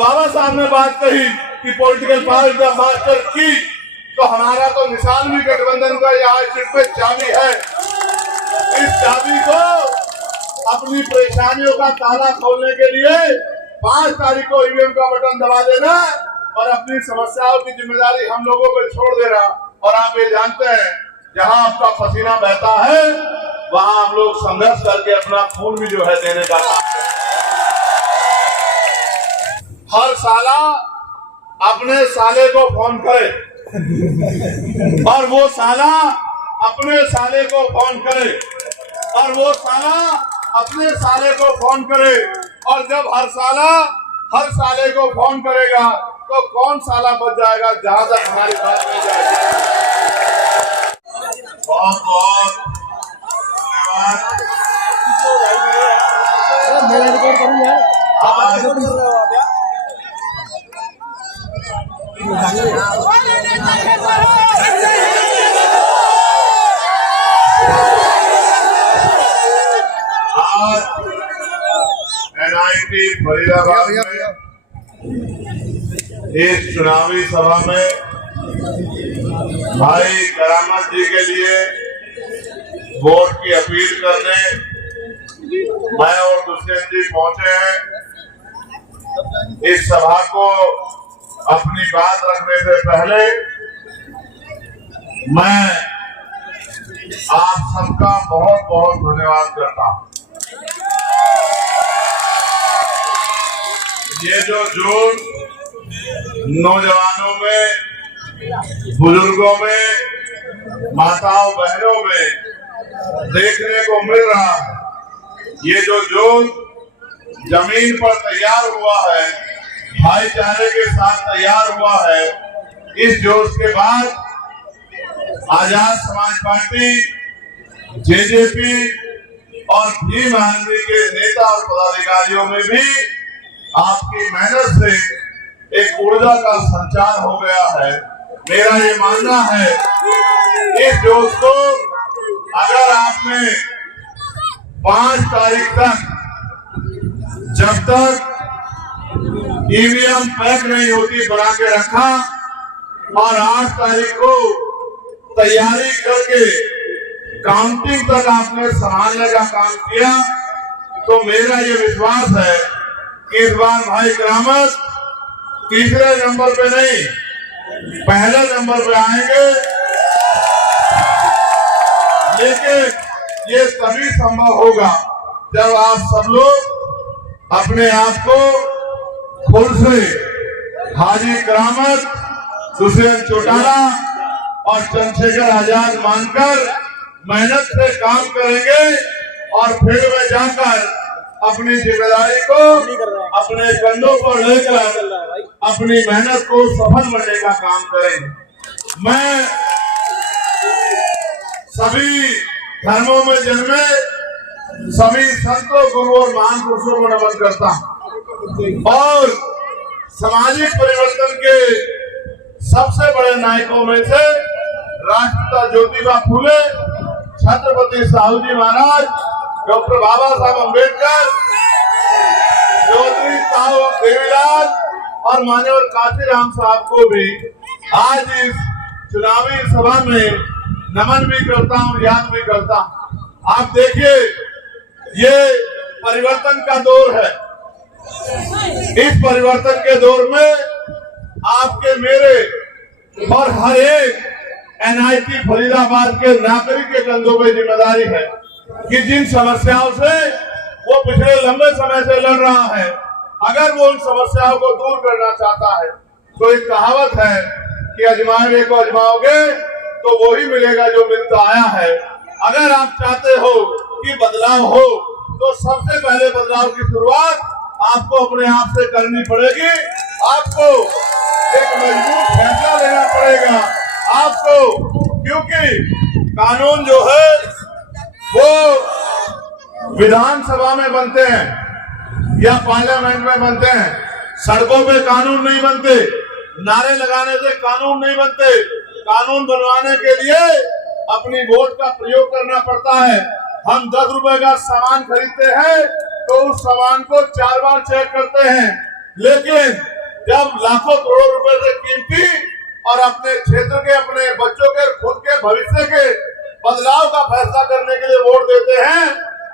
बाबा साहब ने बात कही कि पॉलिटिकल पार्टी का मास्टर की, तो हमारा तो निशान भी गठबंधन का यहाँ सिर पे चाबी है। इस चाबी को अपनी परेशानियों का ताला खोलने के लिए 5 तारीख को ईवीएम का बटन दबा देना और अपनी समस्याओं की जिम्मेदारी हम लोगों पे छोड़ देना। और आप ये जानते हैं, जहां आपका पसीना बहता है वहां हम लोग संघर्ष करके अपना खून भी जो है देने का काम करते हैं। हर साला अपने साले को फोन करे और वो साला अपने साले को फोन करे और वो साला अपने साले को फोन करे। और जब हर साले को फोन करेगा तो कौन साला बच जाएगा जहां तक हमारी बात नहीं जाएगी। बहुत बहुत आज NIT फरीदाबाद में इस चुनावी सभा में भाई करामत जी के लिए वोट की अपील करने मैं और दुष्यंत जी पहुंचे हैं। इस सभा को अपनी बात रखने से पहले मैं आप सबका बहुत बहुत धन्यवाद करता हूं। ये जो जोश नौजवानों में, बुजुर्गों में, माताओं बहनों में देखने को मिल रहा है, ये जो जोश जमीन पर तैयार हुआ है, भाईचारे के साथ तैयार हुआ है, इस जोश के बाद आजाद समाज पार्टी, जेजेपी और भीम आर्मी के नेता और पदाधिकारियों में भी आपकी मेहनत से एक ऊर्जा का संचार हो गया है। मेरा ये मानना है, इस जोश को अगर आपने 5 तारीख तक, जब तक ईवीएम पैक नहीं होती, बना के रखा और 8 तारीख को तैयारी करके काउंटिंग तक आपने संभालने का काम किया, तो मेरा ये विश्वास है कि इस बार भाई करामत तीसरे नंबर पे नहीं, पहले नंबर पे आएंगे। लेकिन ये तभी संभव होगा जब आप सब लोग अपने आप को खुद से हाजी करामत, दुष्यंत चौटाला और चंद्रशेखर आजाद मानकर मेहनत से काम करेंगे और फील्ड में जाकर अपनी जिम्मेदारी को अपने कंधों पर लेकर अपनी मेहनत को सफल बनने का काम करेंगे। मैं सभी धर्मों में जन्मे सभी संतों, गुरुओं और महान पुरुषों को नमन करता हूं और सामाजिक परिवर्तन के सबसे बड़े नायकों में से राष्ट्रपिता ज्योतिबा फूले, छत्रपति साहू जी महाराज, डॉक्टर बाबा साहब अम्बेडकर, चौधरी साहब देवीलाल और मान्यवर काशीराम साहब को भी आज इस चुनावी सभा में नमन भी करता हूं, याद भी करता हूं। आप देखिए, ये परिवर्तन का दौर है। इस परिवर्तन के दौर में आपके, मेरे और हर एक NIT फरीदाबाद के नागरिक के कंधों पर जिम्मेदारी है कि जिन समस्याओं से वो पिछले लंबे समय से लड़ रहा है, अगर वो उन समस्याओं को दूर करना चाहता है, तो एक कहावत है कि अजमाए को अजमाओगे तो वो ही मिलेगा जो मिलता आया है। अगर आप चाहते हो कि बदलाव हो, तो सबसे पहले बदलाव की शुरुआत आपको अपने आप से करनी पड़ेगी। आपको एक मजबूत फैसला लेना पड़ेगा आपको, क्योंकि कानून जो है वो विधानसभा में बनते हैं या पार्लियामेंट में बनते हैं। सड़कों पे कानून नहीं बनते, नारे लगाने से कानून नहीं बनते। कानून बनवाने के लिए अपनी वोट का प्रयोग करना पड़ता है। हम 10 रुपए का सामान खरीदते हैं तो उस सामान को 4 बार चेक करते हैं, लेकिन जब लाखों करोड़ रुपए से कीमती और अपने क्षेत्र के, अपने बच्चों के, खुद के भविष्य के बदलाव का फैसला करने के लिए वोट देते हैं,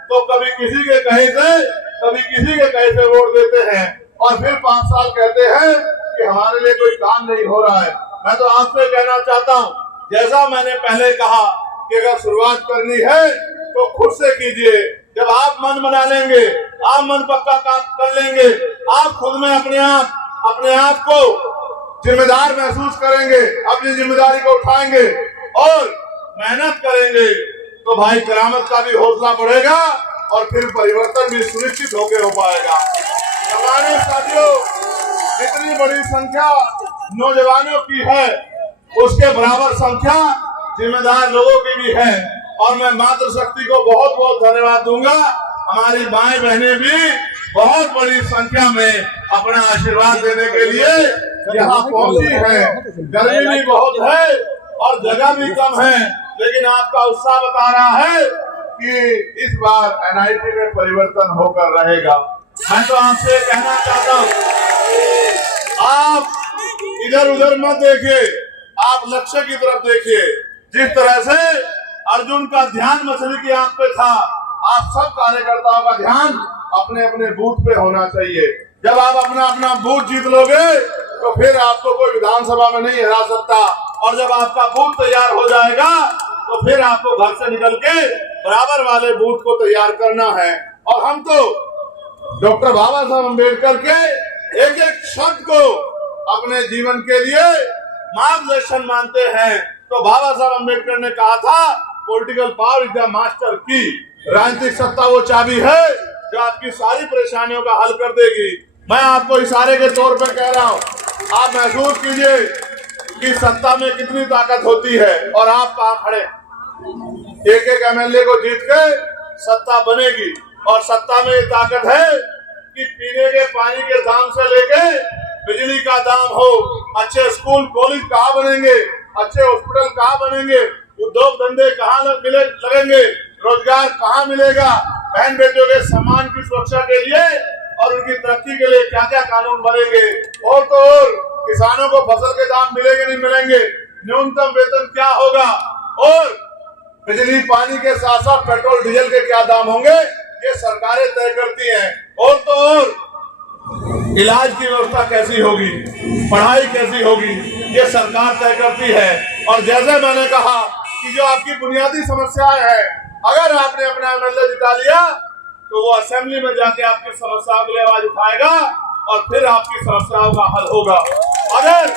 तो कभी किसी के कहीं से, कभी किसी के कहीं से वोट देते हैं और फिर 5 साल कहते हैं कि हमारे लिए कोई काम नहीं हो रहा है। मैं तो आपसे कहना चाहता हूँ, जैसा मैंने पहले कहा कि अगर शुरुआत करनी है तो खुद से कीजिए। जब आप मन बना लेंगे, आप मन पक्का काम कर लेंगे, आप खुद में अपने आप को जिम्मेदार महसूस करेंगे, अपनी जिम्मेदारी को उठाएंगे और मेहनत करेंगे, तो भाई करामत का भी हौसला बढ़ेगा और फिर परिवर्तन भी सुनिश्चित होकर हो पाएगा। हमारे साथियों, इतनी बड़ी संख्या नौजवानों की है, उसके बराबर संख्या जिम्मेदार लोगों की भी है और मैं मातृशक्ति को बहुत बहुत धन्यवाद दूंगा। हमारी माएं बहनें भी बहुत बड़ी संख्या में अपना आशीर्वाद देने के लिए यहाँ पहुंची है। गर्मी भी बहुत है और जगह भी कम है, लेकिन आपका उत्साह बता रहा है कि इस बार NIT में परिवर्तन होकर रहेगा। मैं तो आपसे कहना चाहता हूँ, आप इधर उधर मत देखिए, आप लक्ष्य की तरफ देखिए। जिस तरह से अर्जुन का ध्यान मछली की आंख पे था, आप सब कार्यकर्ताओं का ध्यान अपने अपने बूथ पे होना चाहिए। जब आप अपना बूथ जीत लोगे तो फिर आपको कोई विधानसभा में नहीं हरा सकता और जब आपका बूथ तैयार हो जाएगा तो फिर आपको घर से निकल के बराबर वाले बूथ को तैयार करना है। और हम तो डॉक्टर बाबा साहब अम्बेडकर के एक एक शब्द को अपने जीवन के लिए मार्गदर्शन मानते हैं। तो बाबा साहब अम्बेडकर ने कहा था, political power is the master की। राजनीतिक सत्ता वो चाबी है जो आपकी सारी परेशानियों का हल कर देगी। मैं आपको इशारे के तौर पर कह रहा हूँ, आप महसूस कीजिए कि सत्ता में कितनी ताकत होती है और आप कहाँ खड़े। एक एक MLA को जीत के सत्ता बनेगी और सत्ता में ये ताकत है कि पीने के पानी के दाम से लेके बिजली का दाम हो, अच्छे स्कूल कॉलेज कहाँ बनेंगे, अच्छे हॉस्पिटल कहाँ बनेंगे, उद्योग धंधे कहाँ लगेंगे, रोजगार कहाँ मिलेगा, बहन बेटियों के सम्मान की सुरक्षा के लिए और उनकी तरक्की के लिए क्या क्या कानून बनेंगे, और तो और किसानों को फसल के दाम मिलेंगे नहीं मिलेंगे, न्यूनतम वेतन क्या होगा और बिजली पानी के साथ साथ पेट्रोल डीजल के क्या दाम होंगे, ये सरकारें तय करती हैं। और तो और इलाज की व्यवस्था कैसी होगी, पढ़ाई कैसी होगी, ये सरकार तय करती है। और जैसे मैंने कहा कि जो आपकी बुनियादी समस्याएं हैं, अगर आपने अपना MLA जिता लिया तो वो असेंबली में जाके आपकी समस्याओं के लिए आवाज उठाएगा और फिर आपकी समस्याओं का हल होगा। अगर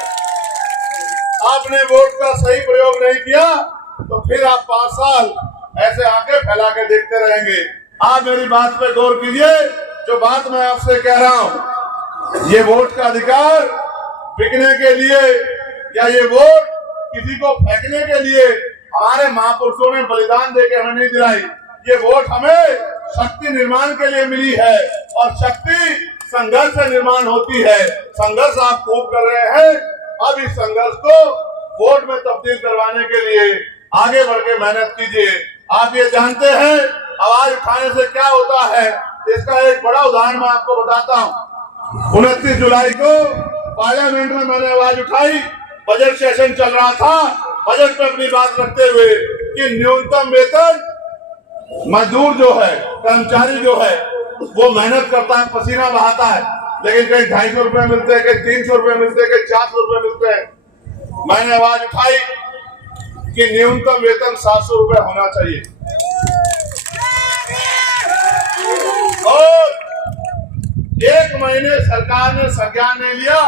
आपने वोट का सही प्रयोग नहीं किया तो फिर आप 5 साल ऐसे आंखें फैला के देखते रहेंगे। आप मेरी बात पे गौर कीजिए, जो बात मैं आपसे कह रहा हूँ, ये वोट का अधिकार बिकने के लिए या ये वोट किसी को फेंकने के लिए हमारे महापुरुषों ने बलिदान देके हमें नहीं दिलाई। ये वोट हमें शक्ति निर्माण के लिए मिली है और शक्ति संघर्ष से निर्माण होती है। संघर्ष आप खूब कर रहे हैं, अब इस संघर्ष को वोट में तब्दील करवाने के लिए आगे बढ़ के मेहनत कीजिए। आप ये जानते हैं आवाज उठाने से क्या होता है, इसका एक बड़ा उदाहरण मैं आपको बताता हूँ। 29 जुलाई को पार्लियामेंट में मैंने आवाज उठाई, बजट सेशन चल रहा था, बजट पे अपनी बात रखते हुए कि न्यूनतम वेतन मजदूर जो है, कर्मचारी जो है, वो मेहनत करता है, पसीना बहाता है, लेकिन कहीं 250 रुपए मिलते हैं, कहीं 300 रुपए मिलते हैं, कहीं 400 रुपए मिलते हैं। मैंने आवाज उठाई कि न्यूनतम वेतन 700 रुपए होना चाहिए और 1 महीने सरकार ने संज्ञान नहीं लिया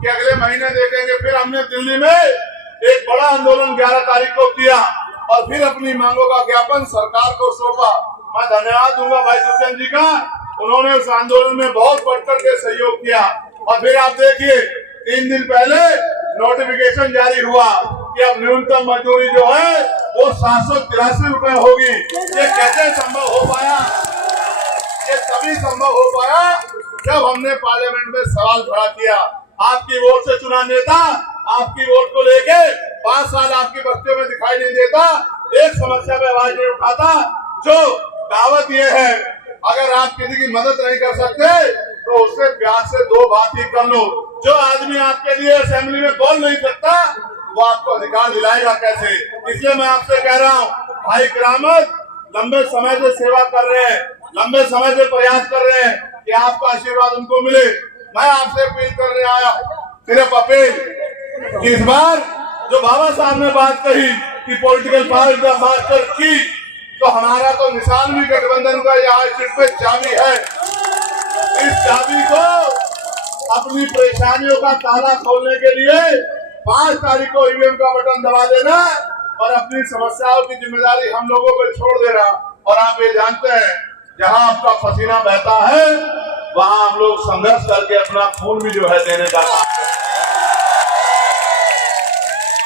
कि अगले महीने देखेंगे। फिर हमने दिल्ली में एक बड़ा आंदोलन 11 तारीख को किया और फिर अपनी मांगों का ज्ञापन सरकार को सौंपा। मैं धन्यवाद दूंगा भाई दुष्यंत जी का, उन्होंने उस आंदोलन में बहुत बढ़कर के सहयोग किया। और फिर आप देखिए 3 दिन पहले नोटिफिकेशन जारी हुआ कि अब न्यूनतम मजदूरी जो है वो 783 रुपए होगी। ये कैसे संभव हो पाया? ये तभी संभव हो पाया जब हमने पार्लियामेंट में सवाल खड़ा किया। आपकी वोट से चुना नेता आपकी वोट को लेके 5 साल आपकी बस्तियों में दिखाई नहीं देता, एक समस्या पे आवाज नहीं उठाता। जो कहावत ये है, अगर आप किसी की मदद नहीं कर सकते तो उससे प्यार से दो बात ही कर लो। जो आदमी आपके लिए असेंबली में बोल नहीं सकता वो आपको अधिकार दिलाएगा कैसे? इसलिए मैं आपसे कह रहा हूँ भाई करामत, लंबे समय से सेवा कर रहे हैं, लंबे समय से प्रयास कर रहे हैं कि आपका आशीर्वाद उनको मिले। मैं आपसे अपील करने आया, सिर्फ अपील कि इस बार जो बाबा साहब ने बात कही कि पॉलिटिकल पार्टी का मास्टर की, तो हमारा तो निशान भी गठबंधन का यहाँ सिर पे चाबी है। इस चाबी को अपनी परेशानियों का ताला खोलने के लिए 5 तारीख को ईवीएम का बटन दबा देना और अपनी समस्याओं की जिम्मेदारी हम लोगों पर छोड़ देना। और आप ये जानते हैं जहां आपका पसीना बहता है वहां हम लोग संघर्ष करके अपना खून भी जो है देने का काम करते हैं।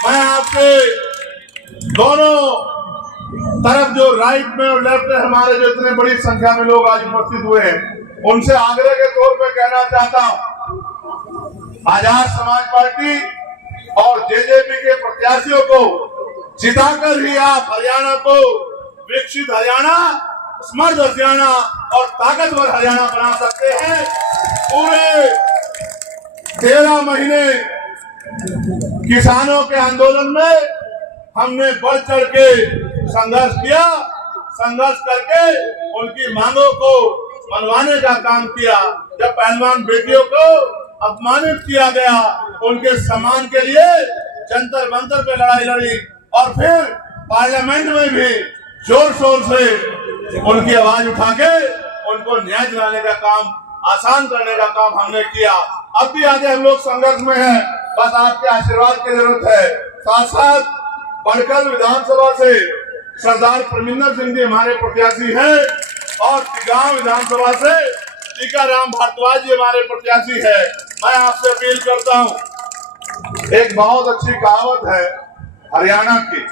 मैं आपसे दोनों तरफ जो राइट में और लेफ्ट में हमारे जो इतने बड़ी संख्या में लोग आज उपस्थित हुए हैं उनसे आग्रह के तौर पे कहना चाहता हूं, आजाद समाज पार्टी और जेजेपी के प्रत्याशियों को जिताकर ही आप हरियाणा को विकसित हरियाणा, समृद्ध हरियाणा और ताकतवर हरियाणा बना सकते हैं। पूरे 13 महीने किसानों के आंदोलन में हमने बढ़ चढ़ के संघर्ष किया, संघर्ष करके उनकी मांगों को मनवाने का काम किया। जब पहलवान बेटियों को अपमानित किया गया, उनके सम्मान के लिए जंतर मंतर पे लड़ाई लड़ी और फिर पार्लियामेंट में भी जोर शोर से उनकी आवाज उठा के उनको न्याय दिलाने का काम, आसान करने का काम हमने किया। अब भी आगे हम लोग संघर्ष में हैं, बस आपके आशीर्वाद की जरूरत है। साथ साथ बड़कल विधानसभा से सरदार परमिंदर सिंह जी हमारे प्रत्याशी हैं और टिगांव विधानसभा से टीकाराम भारद्वाज जी हमारे प्रत्याशी है। मैं आपसे अपील करता हूं, एक बहुत अच्छी कहावत है हरियाणा की,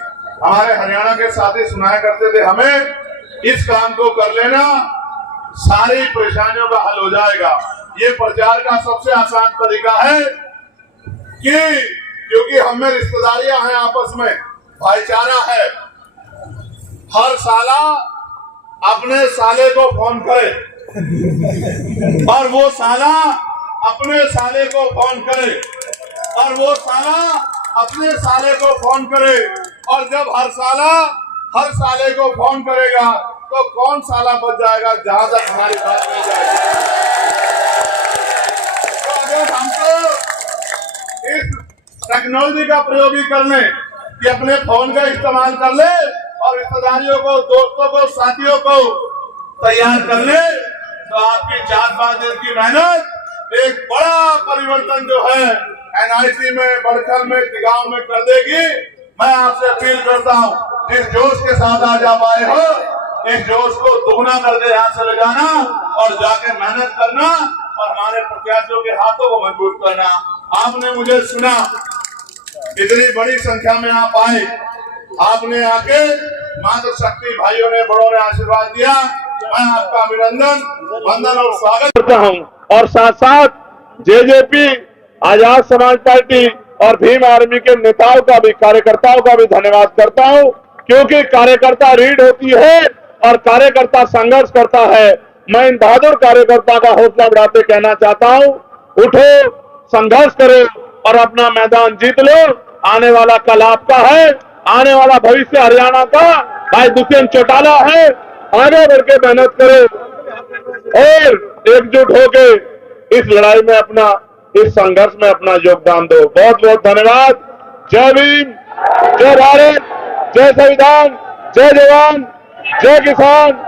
हमारे हरियाणा के साथी सुनाया करते थे, हमें इस काम को कर लेना सारी परेशानियों का हल हो जाएगा। ये प्रचार का सबसे आसान तरीका है कि क्योंकि हमें रिश्तेदारियां हैं, आपस में भाईचारा है, हर साला अपने साले को फोन करे और वो साला अपने साले को फोन करे और वो साला अपने साले को फोन करे। और जब हर साले को फोन करेगा तो कौन साला बच जाएगा जहां तक हमारी बात नहीं जाएगी। तो अगर हमको इस टेक्नोलॉजी का प्रयोग ही कर ले कि अपने फोन का इस्तेमाल कर ले और रिश्तेदारियों को, दोस्तों को, साथियों को तैयार कर ले, तो आपकी 4-5 दिन की मेहनत एक बड़ा परिवर्तन जो है एनआईसी में, बड़खल में, टिगांव में कर देगी। मैं आपसे अपील करता हूं, जिस जोश के साथ आज आप आए हो, इस जोश को दोगुना करके यहाँ से ले जाना और जाके मेहनत करना और हमारे प्रत्याशियों के हाथों को मजबूत करना। आपने मुझे सुना, इतनी बड़ी संख्या में आप आए, आपने आके मातृ शक्ति भाइयों ने, बड़ों ने आशीर्वाद दिया। मैं आपका अभिनंदन, वंदन और स्वागत करता हूं। और साथ साथ जेजेपी, आजाद समाज पार्टी और भीम आर्मी के नेताओं का भी, कार्यकर्ताओं का भी धन्यवाद करता हूं, क्योंकि कार्यकर्ता रीढ़ होती है और कार्यकर्ता संघर्ष करता है। मैं इन बहादुर कार्यकर्ता का हौसला बढ़ाते कहना चाहता हूं, उठो, संघर्ष करो और अपना मैदान जीत लो। आने वाला कल आपका है, आने वाला भविष्य हरियाणा का भाई दुष्यंत चौटाला है। आगे बढ़ के मेहनत करो और एकजुट होके इस लड़ाई में अपना, इस संघर्ष में अपना योगदान दो। बहुत बहुत धन्यवाद। जय भीम, जय भारत, जय संविधान, जय जवान, जय किसान।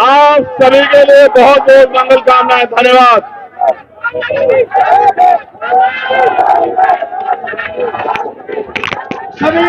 आप सभी के लिए बहुत बहुत मंगल कामनाएं। धन्यवाद। सभी